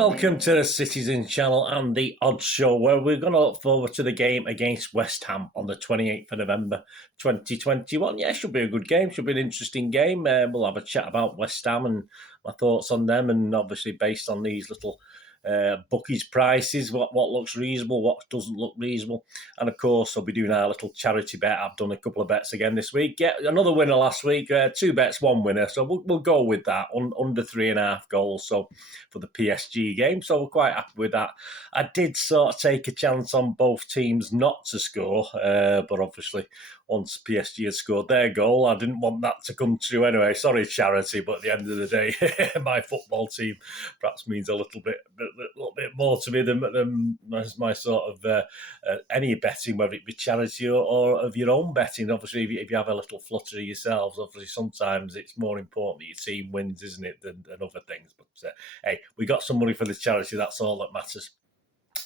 Welcome to the Citizen Channel and the Odds Show, where we're going to look forward to the game against West Ham on the 28th of November 2021. Yeah, should be a good game, should be an interesting game. We'll have a chat about West Ham and my thoughts on them, and obviously based on these little bookies prices, what looks reasonable, what doesn't look reasonable. And of course, I'll be doing our little charity bet. I've done a couple of bets again this week. Yeah, another winner last week, 2 bets, 1 winner. So we'll go with that, under 3.5 goals. So for the PSG game, so we're quite happy with that. I did sort of take a chance on both teams not to score, but obviously once PSG had scored their goal, I didn't want that to come true anyway. Sorry, charity, but at the end of the day, my football team perhaps means a little bit more to me than my sort of any betting, whether it be charity or of your own betting. Obviously, if you have a little flutter of yourselves, obviously sometimes it's more important that your team wins, isn't it, than other things. But hey, we got some money for the charity. That's all that matters.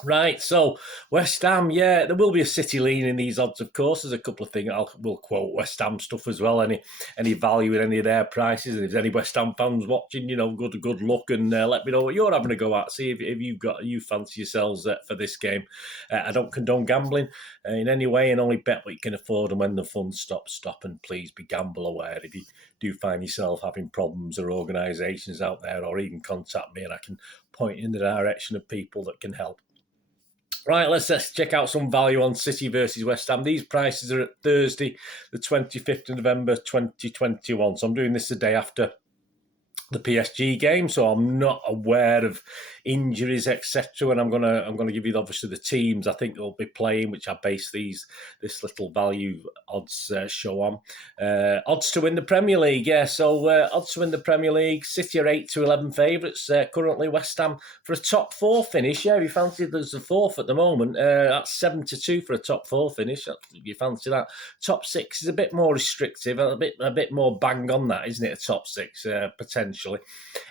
Right, so West Ham, yeah, there will be a City lean in these odds, of course. There's a couple of things. We'll quote West Ham stuff as well, any value in any of their prices. And if there's any West Ham fans watching, good luck, and let me know what you're having a go at. See if you fancy yourselves for this game. I don't condone gambling in any way, and only bet what you can afford. And when the fun stops, stop, and please be gamble aware. If you do find yourself having problems or organisations out there, or even contact me and I can point in the direction of people that can help. Right, let's check out some value on City versus West Ham. These prices are at Thursday, the 25th of November, 2021. So I'm doing this the day after the PSG game, so I'm not aware of injuries, etc. And I'm gonna give you obviously the teams I think they'll be playing, which I base this little value odds show on. Odds to win the Premier League, yeah. So odds to win the Premier League, City are 8-11 favourites currently. West Ham for a top 4 finish. Yeah, if you fancy there's a 4th at the moment. That's 7-2 for a top 4 finish. If you fancy that. Top 6 is a bit more restrictive, a bit more bang on that, isn't it? A top 6 potentially.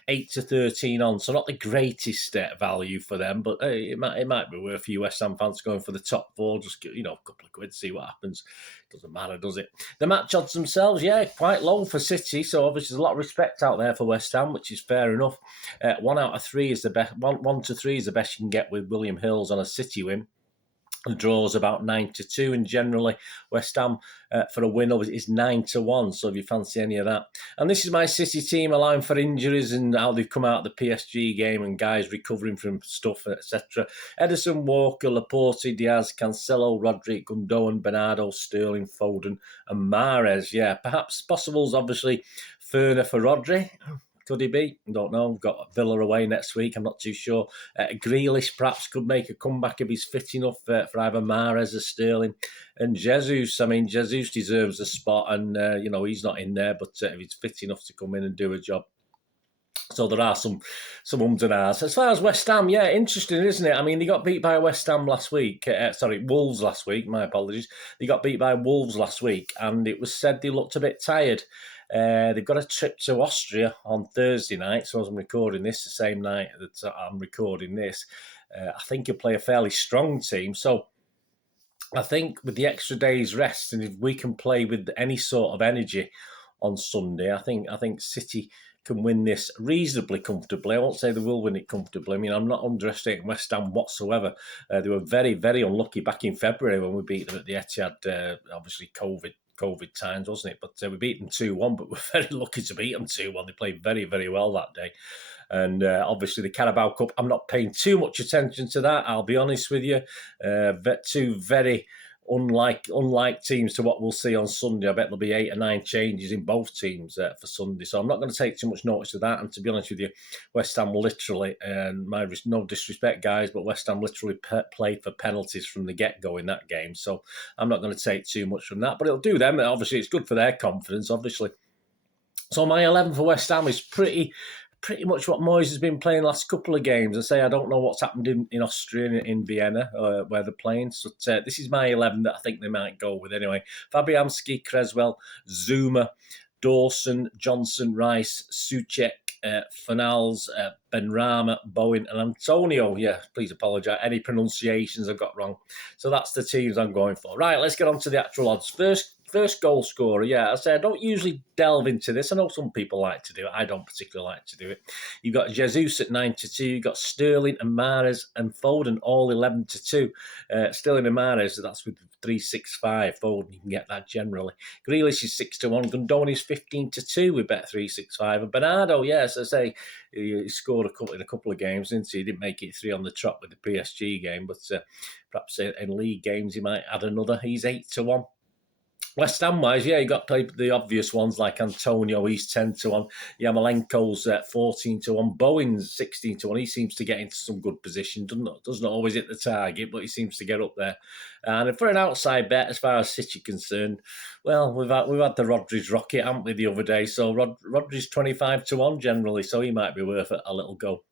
8-13 on, so not the greatest value for them, but it might be worth you West Ham fans going for the top 4. Just a couple of quid, see what happens. Doesn't matter, does it? The match odds themselves, yeah, quite low for City. So obviously there's a lot of respect out there for West Ham, which is fair enough. 1 out of 3 is the best. 1 to 3 is the best you can get with William Hills on a City win. The draw's about 9-2, and generally West Ham for a win is 9-1. So if you fancy any of that, and this is my City team, allowing for injuries and how they've come out of the PSG game and guys recovering from stuff, etc. Ederson, Walker, Laporte, Diaz, Cancelo, Rodri, Gundogan, Bernardo, Sterling, Foden, and Mahrez. Yeah, perhaps possibles. Obviously, Ferner for Rodri. Could he be? Don't know. We've got Villa away next week. I'm not too sure. Grealish perhaps could make a comeback if he's fit enough for either Mahrez or Sterling. And Jesus, I mean, Jesus deserves a spot, and he's not in there, but if he's fit enough to come in and do a job. So there are some ums and ahs. As far as West Ham, yeah, interesting, isn't it? I mean, they got beat by West Ham last week. Wolves last week. My apologies. They got beat by Wolves last week, and it was said they looked a bit tired. They've got a trip to Austria on Thursday night, so as I'm recording this, the same night that I'm recording this, I think he'll play a fairly strong team. So I think with the extra day's rest, and if we can play with any sort of energy on Sunday, I think City can win this reasonably comfortably. I won't say they will win it comfortably. I mean, I'm not underestimating West Ham whatsoever. They were very, very unlucky back in February when we beat them at the Etihad, obviously COVID times, wasn't it? But we beat them 2-1, but we're very lucky to beat them 2-1. They played very, very well that day. And obviously the Carabao Cup, I'm not paying too much attention to that, I'll be honest with you. 2 very unlike teams to what we'll see on Sunday. I bet there'll be 8 or 9 changes in both teams for Sunday. So I'm not going to take too much notice of that. And to be honest with you, West Ham literally, and no disrespect, guys, but West Ham literally played for penalties from the get-go in that game. So I'm not going to take too much from that. But it'll do them. Obviously, it's good for their confidence, obviously. So my 11 for West Ham is pretty much what Moyes has been playing the last couple of games. I say I don't know what's happened in Austria, in Vienna, where they're playing. So this is my 11 that I think they might go with anyway. Fabianski, Creswell, Zuma, Dawson, Johnson, Rice, Souček, Fornals, Benrahma, Bowen, and Antonio. Yeah, please apologise. Any pronunciations I've got wrong. So that's the teams I'm going for. Right, let's get on to the actual odds. first goal scorer, yeah, I say I don't usually delve into this. I know some people like to do it. I don't particularly like to do it. You've got Jesus at 9-2. You've got Sterling and Mahrez and Foden all 11-2. Sterling and Mahrez, that's with 365. Foden, you can get that generally. Grealish is 6-1. Gundogan is 15-2 with bet 365. And Bernardo, yes, I say he scored in a couple of games, didn't he? He didn't make it 3 on the trot with the PSG game, but perhaps in league games he might add another. He's 8-1. West Ham wise, yeah, you got the obvious ones like Antonio, he's 10-1. Yamalenko's 14-1. Bowen's 16-1. He seems to get into some good position, doesn't always hit the target, but he seems to get up there. And for an outside bet, as far as City concerned, well, we've had the Rodri's rocket, haven't we, the other day? So Rodri's 25-1 generally, so he might be worth a little go.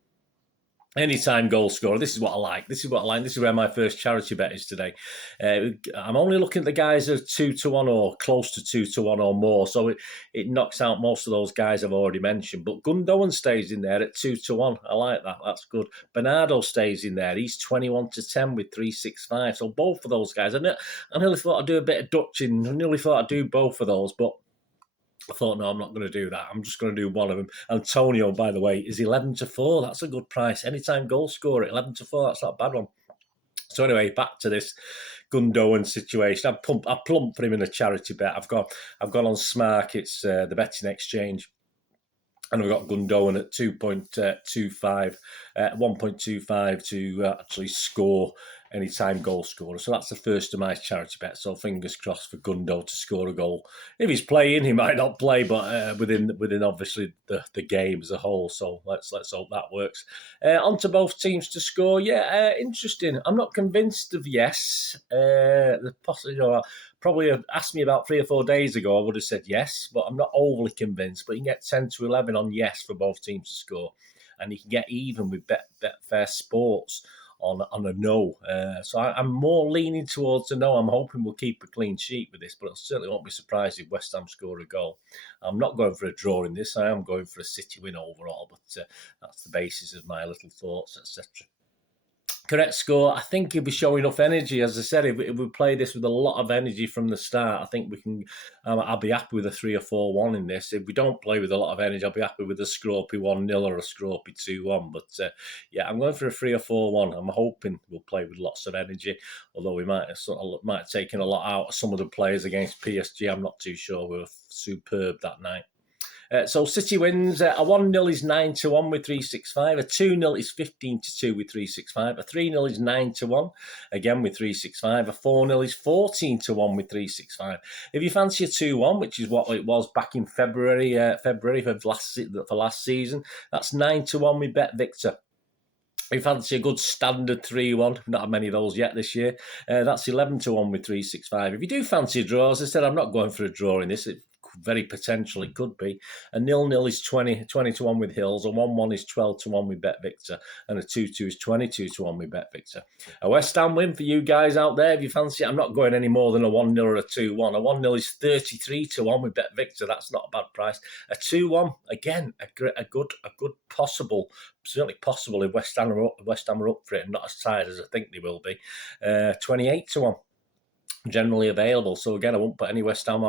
Anytime goal scorer. This is what I like. This is where my first charity bet is today. I'm only looking at the guys that are 2-1 or close to 2-1 or more. So it knocks out most of those guys I've already mentioned. But Gundogan stays in there at 2-1. I like that. That's good. Bernardo stays in there. He's 21-10 with 365. So both of those guys. I nearly thought I'd do a bit of Dutching. I nearly thought I'd do both of those, but I thought, no, I'm not going to do that. I'm just going to do one of them. Antonio, by the way, is 11-4. That's a good price. Anytime goal scorer at 11-4. That's not a bad one. So anyway, back to this Gundogan situation. I plumped for him in a charity bet. I've gone on Smark. It's the betting exchange. And we've got Gundogan at 2.25, 1.25 to actually score anytime goal scorer. So that's the first of my charity bet. So fingers crossed for Gundo to score a goal. If he's playing, he might not play, but within obviously the game as a whole. So let's hope that works. On to both teams to score. Yeah, interesting. I'm not convinced of yes. Probably asked me about 3 or 4 days ago, I would have said yes, but I'm not overly convinced. But you can get 10-11 on yes for both teams to score. And you can get even with Betfair Sports on a no. So I'm more leaning towards a no. I'm hoping we'll keep a clean sheet with this, but I certainly won't be surprised if West Ham score a goal. I'm not going for a draw in this. I am going for a City win overall, but that's the basis of my little thoughts, etc. Correct score. I think he'll be showing enough energy. As I said, if we play this with a lot of energy from the start, I think we can. I'll be happy with a 3 or 4-1 in this. If we don't play with a lot of energy, I'll be happy with a scropey 1-0 or a scropey 2-1. But yeah, I'm going for a 3 or 4-1. I'm hoping we'll play with lots of energy. Although we might have taken a lot out of some of the players against PSG. I'm not too sure. We were superb that night. So City wins. A 1-0 is 9-1 with 365. A 2-0 is 15-2 with 365. A 3-0 is 9-1 again with 365. A 4-0 is 14-1 with 365. If you fancy a 2-1, which is what it was back in February for last season, that's 9-1 with Bet Victor. If you fancy a good standard 3-1, not many of those yet this year, that's 11-1 with 365. If you do fancy a draw, as I said, I'm not going for a draw in this. Very potential it could be. A 0-0 is 20-1 with Hills, a 1-1 is 12-1 with Bet Victor, and a 2-2 is 22-1 with Bet Victor. A West Ham win for you guys out there. If you fancy it, I'm not going any more than a 1-0 or a 2-1. A 1-0 is 33-1 with Bet Victor. That's not a bad price. A 2-1, again, a good possible, certainly possible if West Ham are up for it and not as tired as I think they will be. 28-1. Generally available. So again, I won't put any West Ham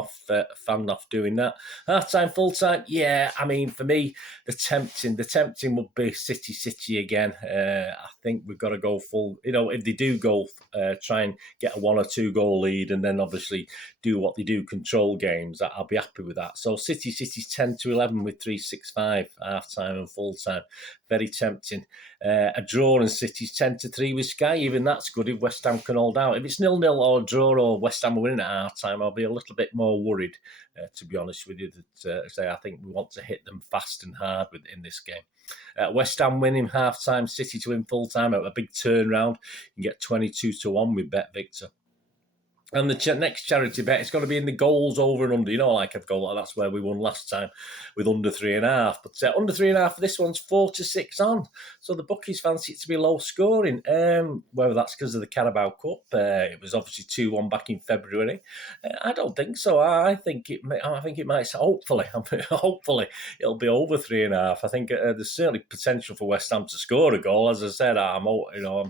fan off doing that. Half-time, full-time, yeah. I mean, for me, the tempting would be City again. I think we've got to go full. If they do go, try and get a 1 or 2 goal lead, and then obviously do what they do, control games. I'll be happy with that. So City's 10-11 with 365 half-time and full-time. Very tempting. A draw in City's 10-3 with Sky. Even that's good if West Ham can hold out. If it's 0-0 or a draw or West Ham are winning at half-time, I'll be a little bit more worried, to be honest with you. I think we want to hit them fast and hard in this game. West Ham winning half-time, City to win full-time, a big turnaround. You can get 22-1 with Bet Victor. And the next charity bet, it's got to be in the goals over and under. Like I've got, that's where we won last time with under 3.5. But under 3.5, this one's 4-6 on. So the bookies fancy it to be low scoring. Whether that's because of the Carabao Cup, it was obviously 2-1 back in February. I don't think so. I think it might. Hopefully, it'll be over 3.5. I think there's certainly potential for West Ham to score a goal. As I said, I'm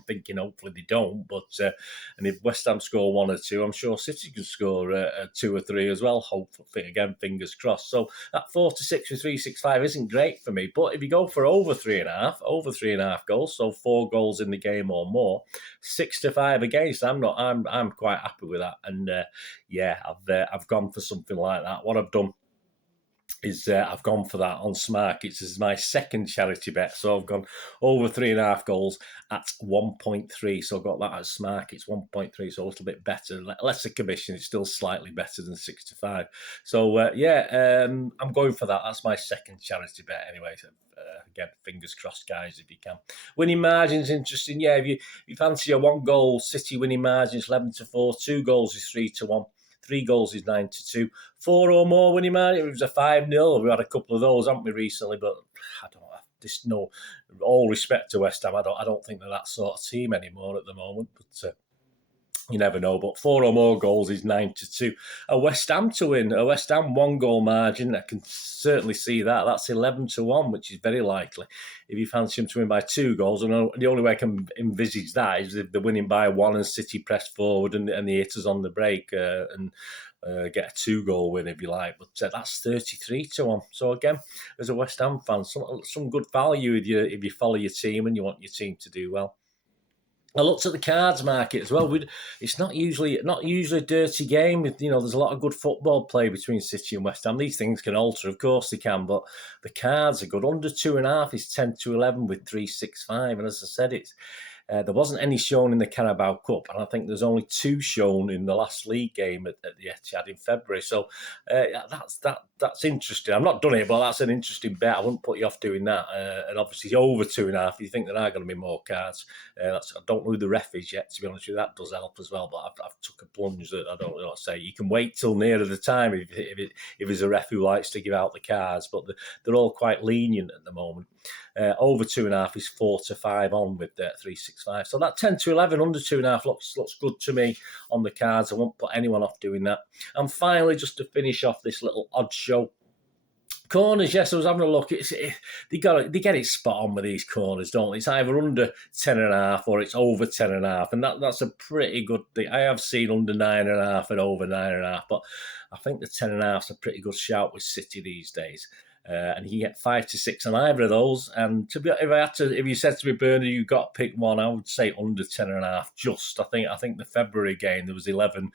thinking hopefully they don't. But and if West Ham score 1 or 2, I'm I'm sure City can score 2 or 3 as well. Hopefully, again, fingers crossed. So that 4-6 with 365 isn't great for me. But if you go for over 3.5 goals, so 4 goals in the game or more, 6-5 against, I'm quite happy with that. And I've gone for something like that. What I've done is I've gone for that on Smarkets. This is my second charity bet. So I've gone over 3.5 goals at 1.3. So I've got that at Smarkets, 1.3. So a little bit better. Less a commission. It's still slightly better than 6-5. So, I'm going for that. That's my second charity bet anyway. So, again, fingers crossed, guys, if you can. Winning margin's interesting. Yeah, if you fancy a 1 goal City winning margin, it's 11-4. 2 goals is 3-1. 3 goals is 9-2. 4 or more winning margin. It was a 5-0. We've had a couple of those, haven't we, recently? But I don't know. Just no, all respect to West Ham. I don't think they're that sort of team anymore at the moment. But you never know. But 4 or more goals is 9-2. A West Ham to win. A West Ham 1 goal margin. I can certainly see that. That's 11-1, which is very likely. If you fancy them to win by 2 goals, and the only way I can envisage that is if they're winning by 1 and City press forward and the hitters on the break and get a 2-goal win if you like. But that's 33-1. So again, as a West Ham fan, some good value if you follow your team and you want your team to do well. I looked at the cards market as well. It's not usually a dirty game. There's a lot of good football play between City and West Ham. These things can alter, of course they can, but the cards are good. Under 2.5 is 10-11 with 365, and as I said, there wasn't any shown in the Carabao Cup, and I think there's only 2 shown in the last league game at the Etihad in February. So that's interesting. I've not done it, but that's an interesting bet. I wouldn't put you off doing that. And obviously over 2.5, you think there are going to be more cards. I don't know who the ref is yet, to be honest with you. That does help as well, but I've took a plunge that I don't know what to say. You can wait till nearer the time if there's a ref who likes to give out the cards, but they're all quite lenient at the moment. Over 2.5 is 4-5 on with 365. So that 10-11 under 2.5 looks good to me on the cards. I won't put anyone off doing that. And finally, just to finish off this little odd show, corners. Yes, I was having a look. They get it spot on with these corners, don't they? It's either under 10.5 or it's over 10.5, and that's a pretty good thing. I have seen under 9.5 and over 9.5, but I think the 10.5's a pretty good shout with City these days. And you get 5-6 on either of those. And if you said to me, Bernard, you've got to pick one, I would say under 10.5. Just, I think the February game there was 11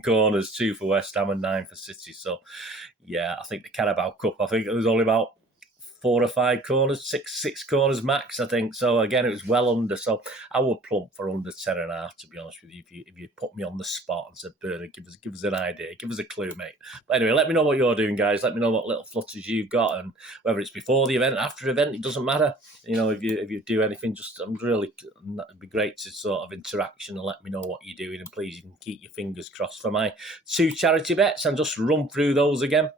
corners, 2 for West Ham and 9 for City. So, yeah, I think the Carabao Cup, I think it was only about 4 or 5 corners, six corners max, I think. So again, it was well under. So I would plump for under 10.5, to be honest with you. If you put me on the spot and said, Bernard, give us an idea, give us a clue, mate. But anyway, let me know what you're doing, guys. Let me know what little flutters you've got, and whether it's before the event, after the event, it doesn't matter. If you do anything, it'd be great to sort of interaction and let me know what you're doing. And please, you can keep your fingers crossed for my 2 charity bets and just run through those again.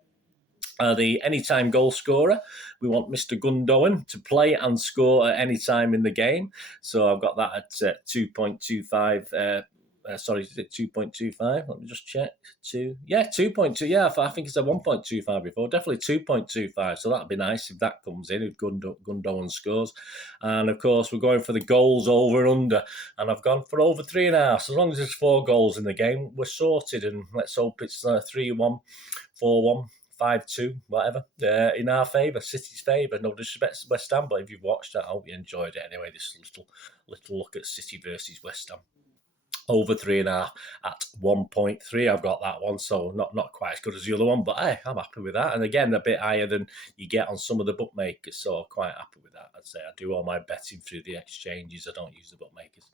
The anytime goal scorer, we want Mr. Gundogan to play and score at any time in the game. So I've got that at 2.25. Sorry, is it 2.25? Let me just check. 2.2. Yeah, I think it's a 1.25 before. Definitely 2.25. So that'd be nice if that comes in, if Gundogan scores. And of course, we're going for the goals over and under. And I've gone for over 3.5. So as long as there's 4 goals in the game, we're sorted. And let's hope it's 3-1, 4-1. 5-2, whatever, in our favour, City's favour. No disrespect to West Ham, but if you've watched that, I hope you enjoyed it anyway. This little look at City versus West Ham. Over 3.5 at 1.3. I've got that one, so not quite as good as the other one, but hey, I'm happy with that. And again, a bit higher than you get on some of the bookmakers, so I'm quite happy with that. I'd say I do all my betting through the exchanges. I don't use the bookmakers.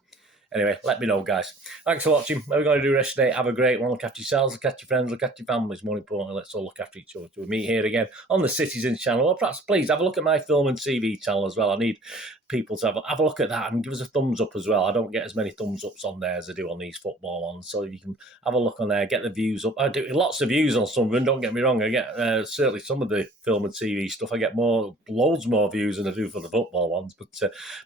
Anyway, let me know, guys. Thanks for watching. What we're going to do the rest of the day. Have a great one. Look after yourselves, look after your friends, look after your families. More importantly, let's all look after each other. We'll meet here again on the Citizens channel. Or perhaps, please, have a look at my film and TV channel as well. I need people to have a look at that and give us a thumbs up as well. I don't get as many thumbs ups on there as I do on these football ones. So if you can have a look on there, get the views up. I do lots of views on some of them, don't get me wrong. I get certainly some of the film and TV stuff. I get loads more views than I do for the football ones. But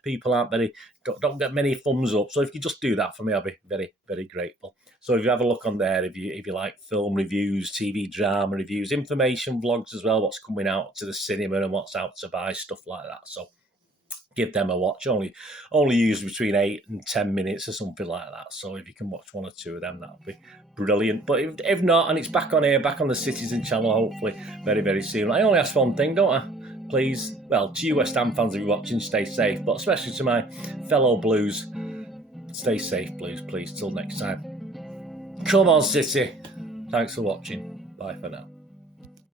people don't get many thumbs up. So if you just do that for me, I'll be very, very grateful. So if you have a look on there, if you like film reviews, TV drama reviews, information vlogs as well, what's coming out to the cinema and what's out to buy, stuff like that. So give them a watch. Only use between 8 and 10 minutes or something like that. So if you can watch 1 or 2 of them, that'll be brilliant. But if not, and it's back on here, back on the Citizen channel, hopefully very, very soon. I only ask one thing, don't I? Please, well, to you West Ham fans if you're watching, stay safe. But especially to my fellow Blues, stay safe, Blues, please. Till next time. Come on, City. Thanks for watching. Bye for now.